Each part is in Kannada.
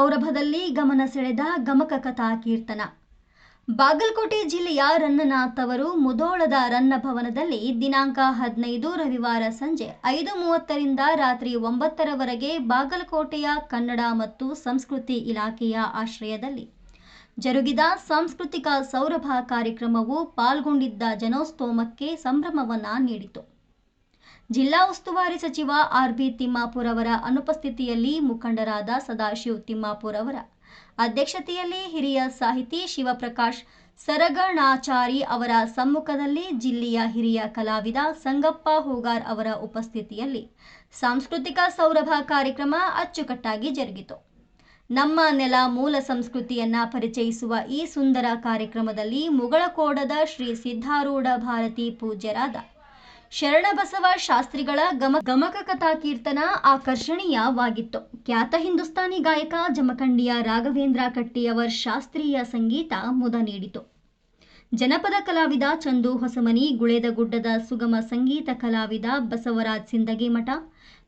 ಸೌರಭದಲ್ಲಿ ಗಮನ ಸೆಳೆದ ಗಮಕ ಕಥಾ ಕೀರ್ತನ. ಬಾಗಲಕೋಟೆ ಜಿಲ್ಲೆಯ ರನ್ನನಾಥ್ ಅವರು ಮುಧೋಳದ ರನ್ನ ಭವನದಲ್ಲಿ ದಿನಾಂಕ 15 ರವಿವಾರ ಸಂಜೆ 5:30ರಿಂದ ರಾತ್ರಿ 9ರವರೆಗೆ ಬಾಗಲಕೋಟೆಯ ಕನ್ನಡ ಮತ್ತು ಸಂಸ್ಕೃತಿ ಇಲಾಖೆಯ ಆಶ್ರಯದಲ್ಲಿ ಜರುಗಿದ ಸಾಂಸ್ಕೃತಿಕ ಸೌರಭ ಕಾರ್ಯಕ್ರಮವು ಪಾಲ್ಗೊಂಡಿದ್ದ ಜನೋಸ್ತೋಮಕ್ಕೆ ಸಂಭ್ರಮವನ್ನ ನೀಡಿತು. ಜಿಲ್ಲಾ ಉಸ್ತುವಾರಿ ಸಚಿವ ಆರ್.ಬಿ. ತಿಮ್ಮಾಪುರ್ ಅವರ ಅನುಪಸ್ಥಿತಿಯಲ್ಲಿ ಮುಖಂಡರಾದ ಸದಾಶಿವ್ ತಿಮ್ಮಾಪುರ್ ಅವರ ಅಧ್ಯಕ್ಷತೆಯಲ್ಲಿ ಹಿರಿಯ ಸಾಹಿತಿ ಶಿವಪ್ರಕಾಶ್ ಸರಗಣಾಚಾರಿ ಅವರ ಸಮ್ಮುಖದಲ್ಲಿ ಜಿಲ್ಲೆಯ ಹಿರಿಯ ಕಲಾವಿದ ಸಂಗಪ್ಪ ಹೂಗಾರ್ ಅವರ ಉಪಸ್ಥಿತಿಯಲ್ಲಿ ಸಾಂಸ್ಕೃತಿಕ ಸೌರಭ ಕಾರ್ಯಕ್ರಮ ಅಚ್ಚುಕಟ್ಟಾಗಿ ಜರುಗಿತು. ನಮ್ಮ ನೆಲ ಮೂಲ ಸಂಸ್ಕೃತಿಯನ್ನ ಪರಿಚಯಿಸುವ ಈ ಸುಂದರ ಕಾರ್ಯಕ್ರಮದಲ್ಲಿ ಮುಗಳಕೋಡದ ಶ್ರೀ ಸಿದ್ಧಾರೂಢ ಭಾರತಿ ಪೂಜ್ಯರಾದ ಶರಣಬಸವ ಶಾಸ್ತ್ರಿಗಳ ಗಮಕ ಕಥಾ ಕೀರ್ತನ ಆಕರ್ಷಣೀಯವಾಗಿತ್ತು. ಖ್ಯಾತ ಹಿಂದೂಸ್ತಾನಿ ಗಾಯಕ ಜಮಖಂಡಿಯ ರಾಘವೇಂದ್ರ ಕಟ್ಟಿಯವರ್ ಶಾಸ್ತ್ರೀಯ ಸಂಗೀತ ಮುದ ನೀಡಿತು. ಜನಪದ ಕಲಾವಿದ ಚಂದು ಹೊಸಮನಿ, ಗುಳೇದಗುಡ್ಡದ ಸುಗಮ ಸಂಗೀತ ಕಲಾವಿದ ಬಸವರಾಜ್ ಸಿಂದಗಿಮಠ,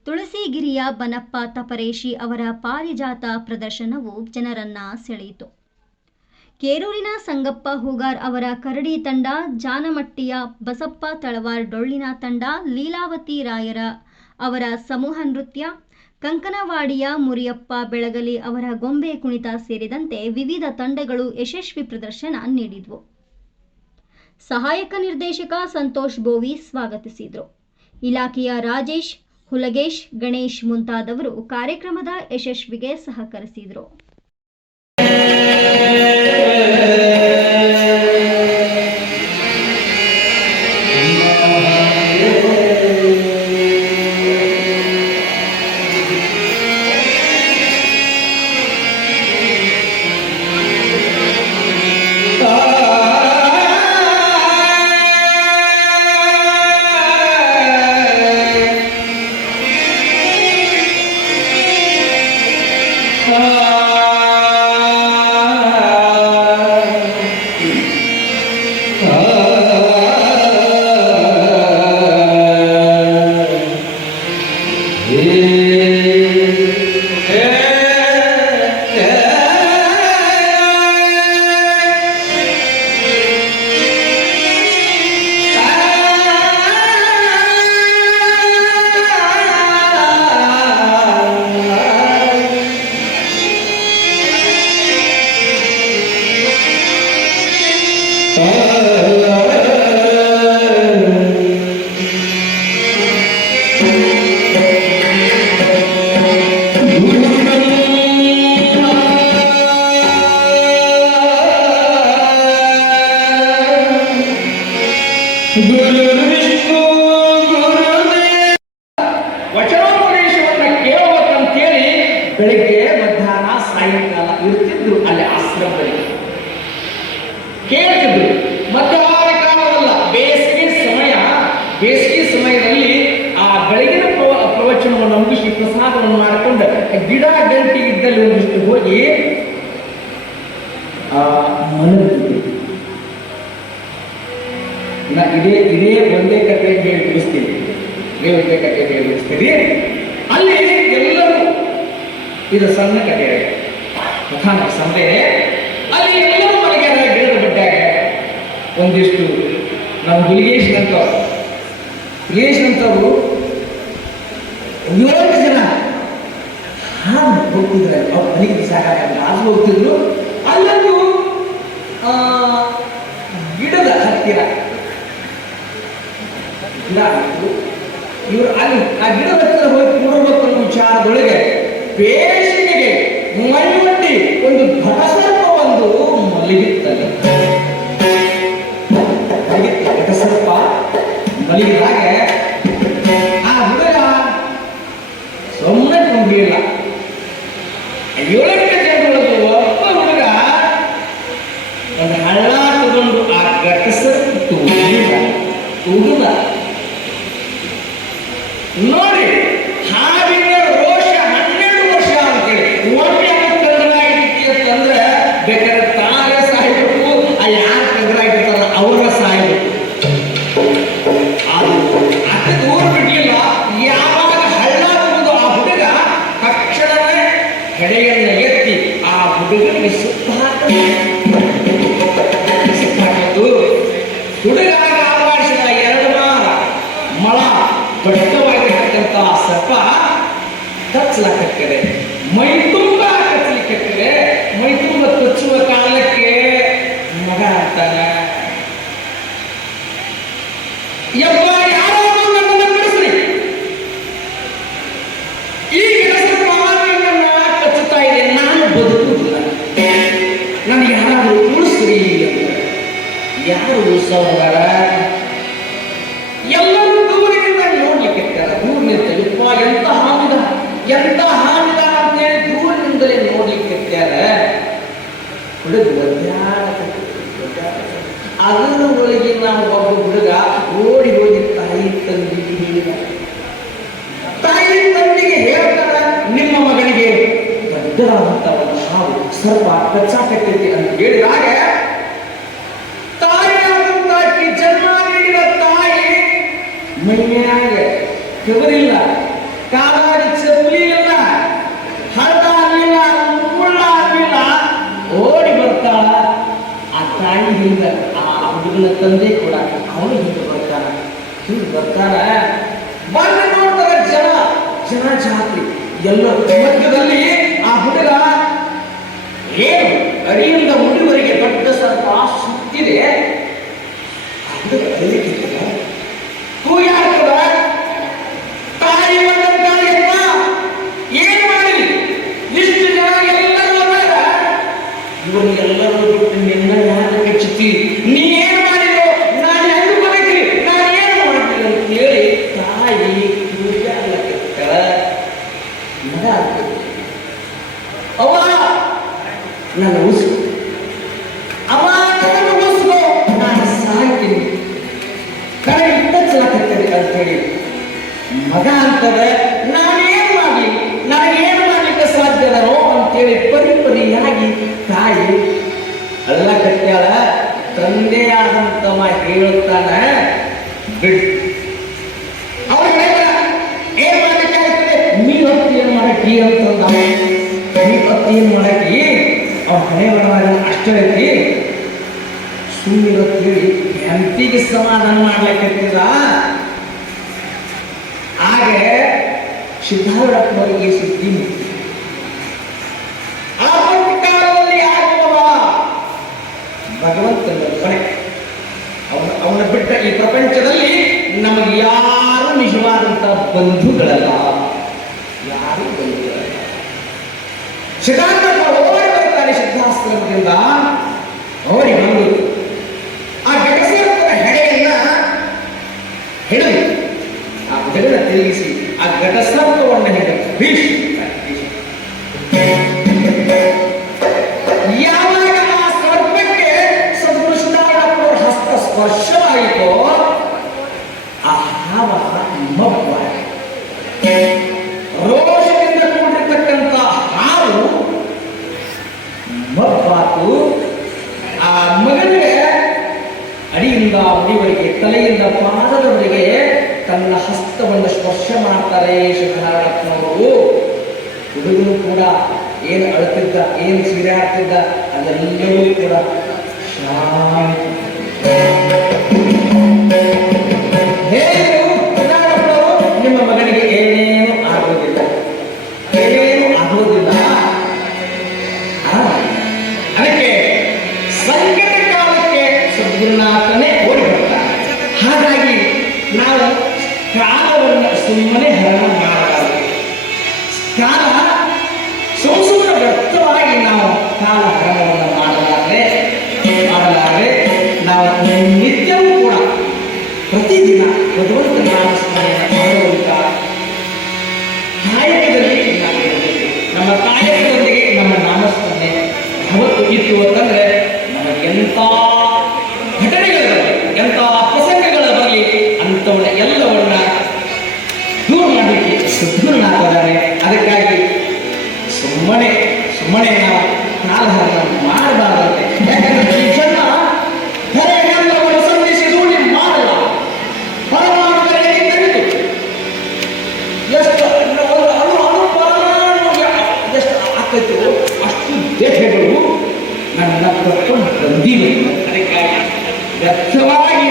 ತುಳಸಿಗಿರಿಯ ಬನಪ್ಪ ತಪರೇಶಿ ಅವರ ಪಾರಿಜಾತ ಪ್ರದರ್ಶನವು ಜನರನ್ನ ಸೆಳೆಯಿತು. ಕೇರೂರಿನ ಸಂಗಪ್ಪ ಹೂಗಾರ್ ಅವರ ಕರಡಿ ತಂಡ, ಜಾನಮಟ್ಟಿಯ ಬಸಪ್ಪ ತಳವಾರ್ ಡೊಳ್ಳಿನ ತಂಡ, ಲೀಲಾವತಿ ರಾಯರ ಅವರ ಸಮೂಹ ನೃತ್ಯ, ಕಂಕನವಾಡಿಯ ಮುರಿಯಪ್ಪ ಬೆಳಗಲಿ ಅವರ ಗೊಂಬೆ ಕುಣಿತ ಸೇರಿದಂತೆ ವಿವಿಧ ತಂಡಗಳು ಯಶಸ್ವಿ ಪ್ರದರ್ಶನ ನೀಡಿದ್ವು. ಸಹಾಯಕ ನಿರ್ದೇಶಕ ಸಂತೋಷ್ ಬೋವಿ ಸ್ವಾಗತಿಸಿದರು. ಇಲಾಖೆಯ ರಾಜೇಶ್, ಹುಲಗೇಶ್, ಗಣೇಶ್ ಮುಂತಾದವರು ಕಾರ್ಯಕ್ರಮದ ಯಶಸ್ವಿಗೆ ಸಹಕರಿಸಿದರು. ವಚನೋಪದೇಶವನ್ನ ಕೇಳಬೇಕಂತೇಳಿ ಬೆಳಿಗ್ಗೆ ಮಧ್ಯಾಹ್ನ ಸಾಯಂಕಾಲ ಇರ್ತಿದ್ರು ಅಲ್ಲಿ ಆಶ್ರಮದಲ್ಲಿ ಕೇಳ್ತಿದ್ರು. ಮಧ್ಯಾಹ್ನ ಕಾಲವಲ್ಲ, ಬೇಸಿಗೆ ಸಮಯದಲ್ಲಿ ಆ ಬೆಳಗಿನ ಪ್ರವಚನವನ್ನು ಮುಗಿಸಿ ಪ್ರಸಾದವನ್ನು ಮಾಡಿಕೊಂಡು ಗಿಡ ಗಂಟಿ ಇದ್ದಲ್ಲಿ ಒಂದಿಷ್ಟು ಹೋಗಿ ಮನಸ್ಸಿದೆ. ಇದೇ ಒಂದೇ ಕಥೆ ಹೇಳಿ ತಿಳಿಸ್ತೀನಿ. ಒಂದೇ ಕಥೆ ಹೇಳಿ ತಿಳಿಸ್ತೀರಿ. ಅಲ್ಲಿ ಎಲ್ಲರೂ ಇದು ಸಣ್ಣ ಕಥೆ ಕಥಾನಕ ಸಂತೆ. ಅಲ್ಲಿ ಎಲ್ಲರೂ ಮನೆಗೆ ಗಿಡದ ಬಿಟ್ಟಾಗ ಒಂದಿಷ್ಟು ನಾವು ಹುಲಿಗೇಶ್ ಅಂತವ್ರು 7 ಜನ ಹೋಗ್ತಿದ್ರೆ ಅವ್ರು ಮನೆಗೆ ಸಾಕಾಗ ಹೋಗ್ತಿದ್ರು. ಅಲ್ಲೊಂದು ಗಿಡದ ಹತ್ತಿರ ಇವರು ಅಲ್ಲಿ ಆ ಗಿಡದ ಹತ್ತಿರ ಹೋಗಿ ಕೂಡಬೇಕು ಅನ್ನೋ ವಿಚಾರದೊಳಗೆ ಬೇಸಿಗೆಗೆ ಮೈಮಟ್ಟಿ ಒಂದು ಘಟಸರ್ಪ ಒಂದು ಮಲಗಿತ್ತಲ್ಲಿ. ಘಟಸರ್ಪ ಮಲಗಿದಾಗ ಆ ಹುಡುಗ ಸುಮ್ಮನೆ ತುಂಬಿಲ್ಲ. 7 ಜನರೊಳಗೆ ಒಬ್ಬ ಹುಡುಗ ಒಂದು ಹಳ್ಳ ತಗೊಂಡು ಆ ಘಟಸರ್ಪ ತೂಗಿದ. ನೋಡಿ, ಹಾವಿನ ರೋಷ 12 ವರ್ಷ ಅಂತೇಳಿ ಒಮ್ಮೆ ತಂದ್ರಾಗಿರ್ತಿ ಅಂತಂದ್ರೆ ಬೇಕಾದ್ರೆ ತಾನೇ ಸಾಯ್ಬೇಕು, ಆ ಯಾರು ತಂದ್ರಾಗಿರ್ತಾರ ಅವ್ರ ಸಾಯ್ಬೇಕು. ಅದು ಅಷ್ಟು ದೂರ ಬಿಡ್ಲಿಲ್ಲ. ಯಾವಾಗ ಹಳ್ಳ ತಗೊಂಡು ಆ ಹುಡುಗ ತಕ್ಷಣವೇ ಹೆಡೆಯನ್ನು ಎತ್ತಿ ಹುಡುಗಾಗ ಆವಾಡಿಸಿದ 2 ಮಾರ ಮಳ ದೊಡ್ಡವಾಗಿರ್ತಕ್ಕಂಥ ಸರ್ಪ ಕಚ್ಚಲಾಕತ್ತದೆ. ಮೈ ತುಂಬ ಕಚ್ಚಲಿಕ್ಕೆ ಮೈ ತುಂಬ ಕಚ್ಚುವ ಕಾಲಕ್ಕೆ ಮಗ ಅಂತಾನೆ, ಯಪ್ಪ ಯಾರಾದ್ರೂ ನನ್ನನ್ನು ಬಿಡಿಸ್ರಿ, ಈ ಗಿಡಸರ್ಪ ನನ್ನನ್ನ ಕಚ್ಚುತ್ತಾ ಇದೆ, ನಾನು ಬದುಕುವುದಿಲ್ಲ, ನನಗೆ ಯಾರಾದ್ರೂ ಉಳಿಸ್ರಿ ಅಂತ. ಯಾರು ಉಳಿಸೋದಾರ? ಎಲ್ಲರೂ ದೂರದಿಂದ ನೋಡ್ಲಿಕ್ಕೆ ದೂರನಿಂದ ಯಪ್ಪ ಎಂತ ಹಾನಿದ ಅಂತೇಳಿ ದೂರದಿಂದಲೇ ನೋಡ್ಲಿಕ್ಕೆ ಹುಡುಗ ಅದರ ಒಳಗೆ ನಾವು ಒಬ್ಬ ಹುಡುಗ ಓಡಿ ಹೋಗಿ ತಾಯಿ ತಂದೆಗೆ ಹೇಳಿದ. ತಾಯಿ ತಂದೆಗೆ ಹೇಳ್ತಾರ, ನಿಮ್ಮ ಮಗನಿಗೆ ದೊಡ್ಡದಾದಂತ ಒಂದು ಹಾವು ಸರ್ಪ ಕಚ್ಚಾಕತ್ತೈತಿ ಅಂತ ಹೇಳಿದಾಗ ತಾಯಿಯಾಗಿ ಜನ್ಮ ನೀಡಿದ ತಾಯಿ ಮೈಯಾಗ ಕೆವರಿಲ್ಲ, ಕಾಲಾಗಿ ಚಪ್ಪಲಿ ಇಲ್ಲ, ಹಳ್ಳ ಆಗಲಿಲ್ಲ, ಮುಳ್ಳ ಆಗಲಿಲ್ಲ, ಓಡಿ ಬರ್ತಾಳ. ಆ ತಾಯಿ ಹಿಂದ ಆ ಹುಡುಗನ ತಂದೆ ಕೂಡ ಅವನು ಹಿಂದೆ ಬರ್ತಾನ. ಬಂದ ನೋಡ್ತಾರ ಜನ ಜಾತ್ರೆ ಎಲ್ಲ ಮಧ್ಯದಲ್ಲಿ ಆ ಹುಡುಗ ಏನು ಅಡಿಯಿಂದ ಮುಡಿವರೆಗೆ ದೊಡ್ಡ ಸರ್ಪ ಸುತ್ತಿದೆ. ಆ ಹುಡುಗ ಅಳಿಲಿಕ್ಕಿಲ್ಲ, ಕೂಯಾಡ್ತದ. ತಾಯಿ ಬಂದಂತಾಯಪ್ಪ ಏನು ಮಾಡಲಿ, ಇಷ್ಟು ಜನ ಎಲ್ಲರೂ ಅದಾರ, ಇವನು ಎಲ್ಲರೂ ಬಿಟ್ಟು ನಿನ್ನ ಯಾರು ಕಚ್ಚುತ್ತಿ, ನೀ ಏನು ಮಾಡಿರೋ, ನಾನು ಹೆಂಗೆ ಬರಕ್ರಿ, ನಾನು ಏನು ಮಾಡ್ತೀನಿ ಅಂತ ಹೇಳಿ ತಾಯಿ ಕೂಯಾಡ್ಲಕ್ಕ ಮಗ ಅವ್ವ ನನ್ನ ಉಸು, ಅವ ನನ್ನ ಉಸು, ನಾನು ಸಾಯ್ತೀನಿ, ಕಡೆಗೆ ಕಚ್ಚಲಾಕತ್ತದೆ ಅಂತ ಹೇಳಿ ಮಗ ಅಂತದೆ. ನಾನೇನು ಮಾಡಲಿ, ನನಗೇನು ಮಾಡ್ಲಿಕ್ಕೆ ಸಾಧ್ಯನೋ ಅಂತೇಳಿ ಪರಿಯಾಗಿ ತಾಯಿ ಅಲ್ಲ ಕಟ್ಟ್ಯಾಳ. ತಂದೆಯಾದಂತವ ಹೇಳುತ್ತಾನ, ಬಿಡ್ ಅವ್ರ ಏನ್ ಮಾಡ್ಲಿಕ್ಕೆ ಆಗ್ತದೆ, ನೀವು ಹತ್ತಿ ಏನ್ ಮಾಡಕ್ಕಿ ಅಂತಂದ. ನೀವು ಹತ್ತಿ ಏನ್ ಮಾಡಕ್ಕಿ, ಅವ್ರ ಹಣೆ ಬರವಾಗ ಅಷ್ಟೇ ಐತಿ, ಸುಮ್ಮನೆ ಹೇಳಿ ಹೆಂಡತಿಗೆ ಸಮಾಧಾನ ಮಾಡ್ಲಿಕ್ಕಿರ್ತಿಲ್ಲ. ಹಾಗೆ ಸಿದ್ಧಾರೂಢಪ್ಪನವರಿಗೆ ಸುದ್ದಿ ಮುಕ್ತಿ. ಆ ಕಾಲದಲ್ಲಿ ಆಗುವ ಭಗವಂತನ ಕೊನೆ, ಅವನ ಬಿಟ್ಟ ಈ ಪ್ರಪಂಚದಲ್ಲಿ ನಮಗೆ ಯಾರು ನಿಜವಾದಂತ ಬಂಧುಗಳಲ್ಲ, ಯಾರು ಬಂಧುಗಳಲ್ಲ. ಸಿದ್ಧಾಂತಪ್ಪ ಓಡಿ ಬರ್ತಾರೆ ಸಿದ್ಧಾಶ್ರಮದಿಂದ. ಅವರಿಗೆ ಬಂದು ಆ ಘಟಸರ್ಪದ ಹೆಡೆಯನ್ನ ಹಿಡಿದು ಆ ಹುಡುಗನ ತಿರುಗಿಸಿ ಆ ಘಟಸರ್ಪವನ್ನು ಹಿಡಿದು ಭೀಷ್ ಯಾವಾಗ ಆ ಸರ್ಪಕ್ಕೆ ಸದೃಷ್ಟಾರಪ್ಪನವರ ಹಸ್ತ ಸ್ಪರ್ಶವಾಯಿತೋ ಆ ಹಾವ ಮಬ್ಬ ರೋಷದಿಂದ ಕೂಡಿರ್ತಕ್ಕಂಥ ಹಾವು ಮಬ್ಬಾತು. ಆ ಮಗನಿಗೆ ಅಡಿಯಿಂದ ಅಡಿವರೆಗೆ, ತಲೆಯಿಂದ ಪಾದದವರೆಗೆ ತನ್ನ ಹಸ್ತವನ್ನು ಸ್ಪರ್ಶ ಮಾಡ್ತಾರೆ ಸಿದ್ಧಾರೂಢಪ್ಪನವರು. ಹುಡುಗನು ಕೂಡ ಏನು ಅಳುತ್ತಿದ್ದ, ಏನು ಸೀರಾಡ್ತಿದ್ದ, ಅದೆಲ್ಲವೂ ಕೂಡ ಶಾಂತಿ. ಹೇಳಿದ್ರು ಸಿದ್ಧಾರೂಢಪ್ಪನವರು, ನಿಮ್ಮ ಮಗನಿಗೆ ಏನೇನು ಆಗೋದಿಲ್ಲ, ಏನೇನು ಆಗೋದಿಲ್ಲ. ಅದಕ್ಕೆ ಸಂಕಟ ಕಾಲಕ್ಕೆ ಸದ್ಗುರುನಾಥನೇ ಓಡಿ ಬರ್ತಾರೆ. ಹಾಗಾಗಿ ನಾವು ಕಾಲವನ್ನು ಸುಮ್ಮನೆ ಹರಣ ಮಾಡಬಾರದು. ಕಾಲ ಸುಮ್ಮನೆ ವ್ಯರ್ಥವಾಗಿ ನಾವು ಕಾಲ ಹರಣವನ್ನು ಮಾಡಲಾರೆ ನಾವು ನಿತ್ಯವೂ ಕೂಡ ಪ್ರತಿದಿನ ಭಗವಂತನ ನಾಮಸ್ಮರಣೆಯನ್ನು ಮಾಡುವಂತ ಕಾಯಕದಲ್ಲಿ ನಾವಿರಬೇಕು. ನಮ್ಮ ಕಾಯಕದೊಂದಿಗೆ ನಮ್ಮ ನಾಮಸ್ಮರಣೆ ಯಾವತ್ತು ಇತ್ತು ಅಂತಂದ್ರೆ ನಮಗೆ ಎಂಥ ಘಟನೆಗಳ ಬರಲಿ, ಎಂಥ ಪ್ರಸಂಗಗಳ ಬರಲಿ, ಅಂಥವನ್ನ ಎಲ್ಲವನ್ನ ದೂರ ಮಾಡಲಿಕ್ಕೆ ಸದ್ಗುರುನಾಥರಾರೆ. ಅದಕ್ಕಾಗಿ ಸುಮ್ಮನೆ ನಾವು ಕಾಲಹರಣ ಮಾಡಬಾರದಂತೆ. ಯಾಕಂದ್ರೆ ಈ ಜನ್ಮ ಧರೆಯೆಲ್ಲವನ್ನು ಸಂಧಿಸಿ ರೂಢಿ ಮಾಡಲ್ಲ. ಪರಮಾಣುಗಳಿಗೆ ಕಲಿತು ಎಷ್ಟು ಎಷ್ಟು ಆಗ್ತೈತೋ ಅಷ್ಟು ದೇಹಗಳು ನನ್ನ ತತ್ವ ಬಂದಿವೆ. ಅದಕ್ಕಾಗಿ ವ್ಯರ್ಥವಾಗಿ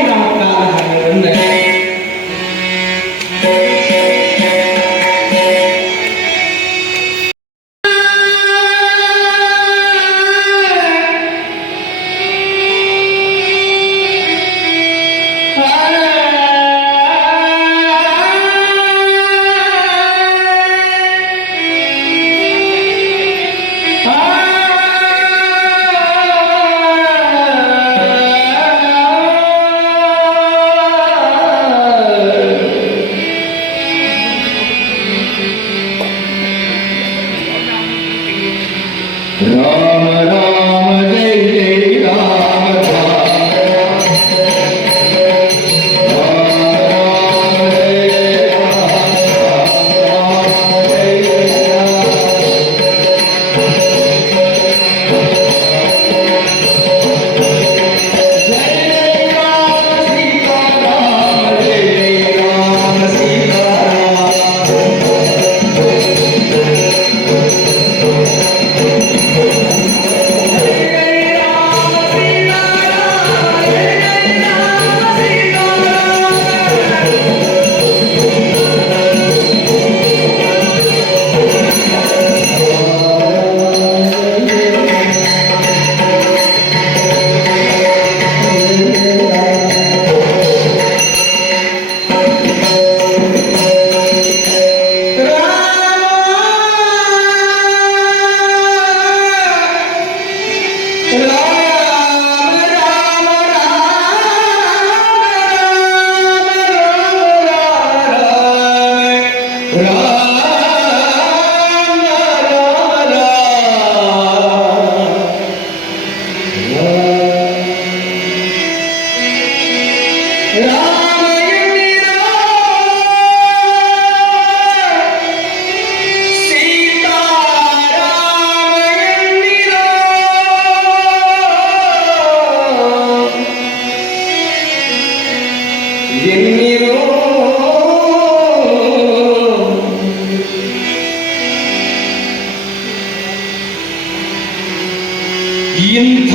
ಇಂಥ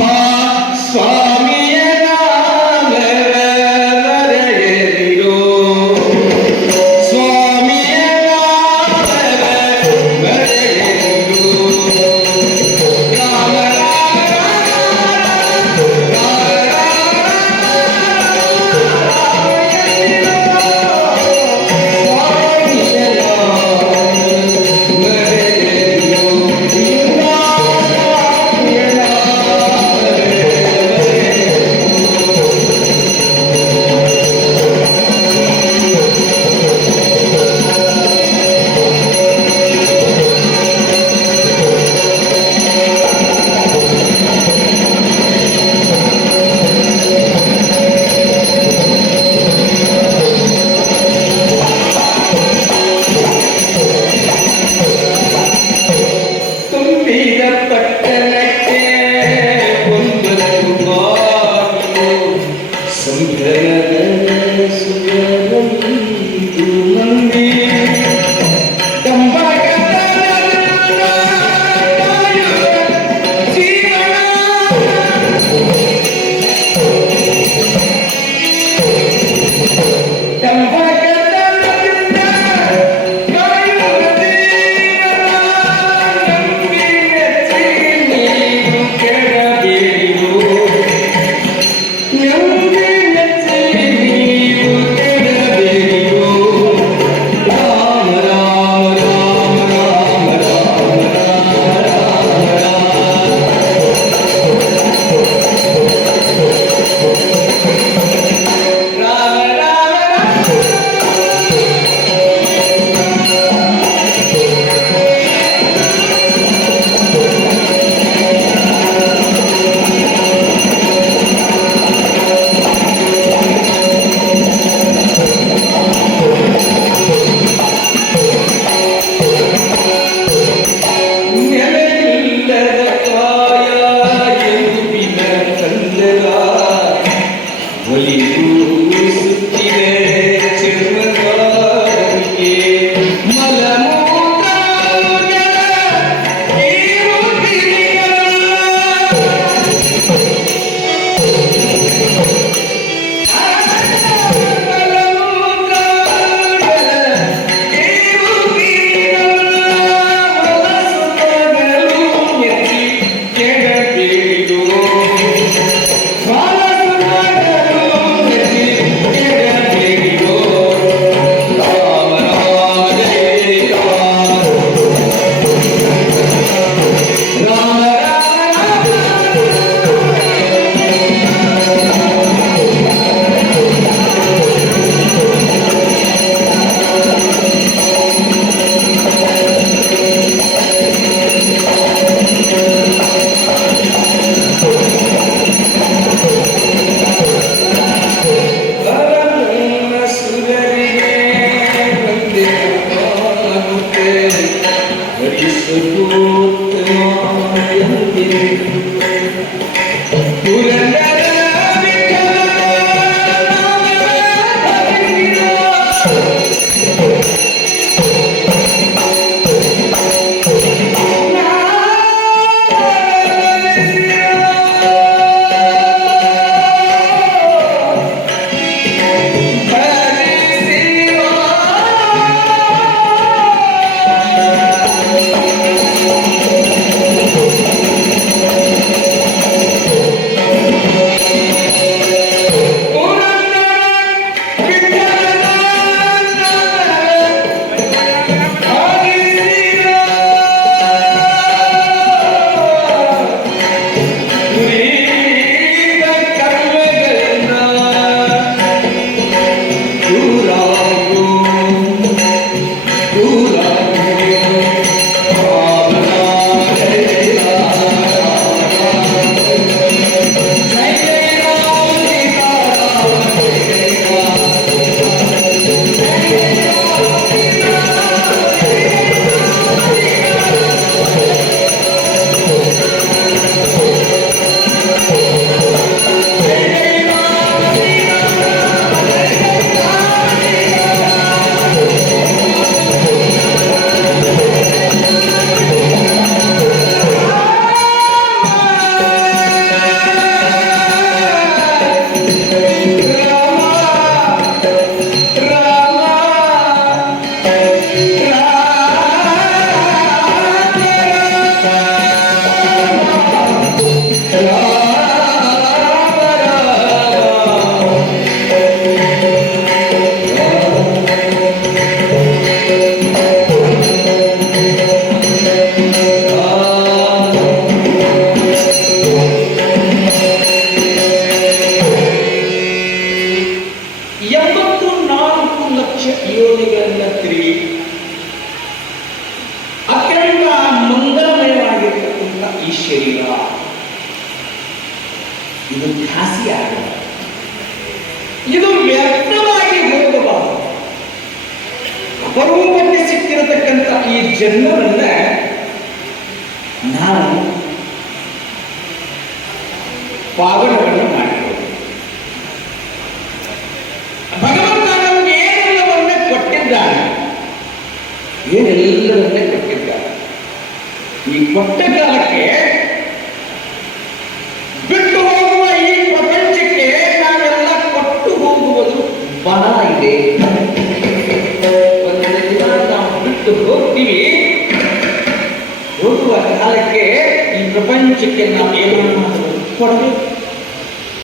ಸ್ವಾಮಿಯ ನಾಮವರೆಯದಿರೋ ಸ್ವಾಮಿಯ ನಾಮವರೆಯದಿರೋ ರಾಮ ಇದು ವ್ಯರ್ಥವಾಗಿ ಹೋಗಬಾರದು. ಅಪರೂಪಕ್ಕೆ ಸಿಕ್ಕಿರತಕ್ಕಂಥ ಈ ಜನ್ಮವನ್ನ ನಾವು ಪಾವನವನ್ನು ಮಾಡಿಕೊಳ್ಳೋದು. ಭಗವಂತ ನಮಗೆ ಏನೆಲ್ಲವನ್ನ ಕೊಟ್ಟಿದ್ದಾನೆ, ಏನೆಲ್ಲವನ್ನೇ ಕೊಟ್ಟಿದ್ದಾನೆ. ಈ ಕೊಟ್ಟ ಕಾಲಕ್ಕೆ ಬಿಟ್ಟು ಹೋಗುವ ಈ ಪ್ರಪಂಚಕ್ಕೆ ನಾವೆಲ್ಲ ಕೊಟ್ಟು ಹೋಗುವುದು ಬಹಳ ಇದೆ. ಒಂದು ದಿನ ನಾವು ಬಿಟ್ಟು ಹೋಗ್ತೀವಿ. ಹೋಗುವ ಕಾಲಕ್ಕೆ ಈ ಪ್ರಪಂಚಕ್ಕೆ ನಾವು ಏನಾದರೂ ಕೊಡಬೇಕು.